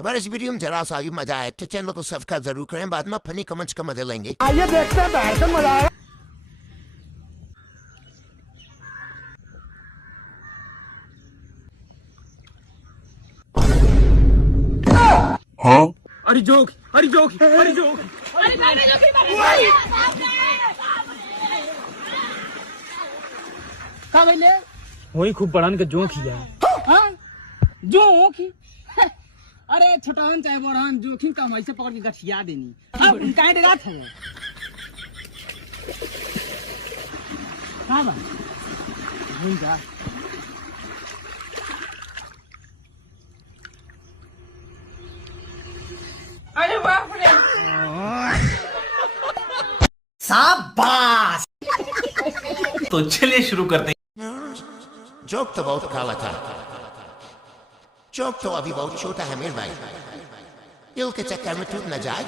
हमारे इस वीडियो में जरा सा भी मजा आया तो चैनल को सब्सक्राइब जरूर करें, बाद में फनी कमेंट्स का मजा लेंगे। आइए देखते हैं बैठ कर मजा आया। हाँ? अरे जोक, अरे जोक, अरे जोक, का भइले? वही खूब बड़ान के जोक हिया। हाँ? जोक? अरे छोटान चाहे बड़ान जोखिम का हम ऐसे पकड़ के गठिया देनी। अब काहे डरात है? हाँ बा। भूल जा। अरे बाप रे। शाबाश। तो चलिए शुरू करते हैं। जोक तो बहुत काला था, जोक तो अभी बहुत छोटा है मेरे भाई, दिल के चक्कर में टूट न जाए।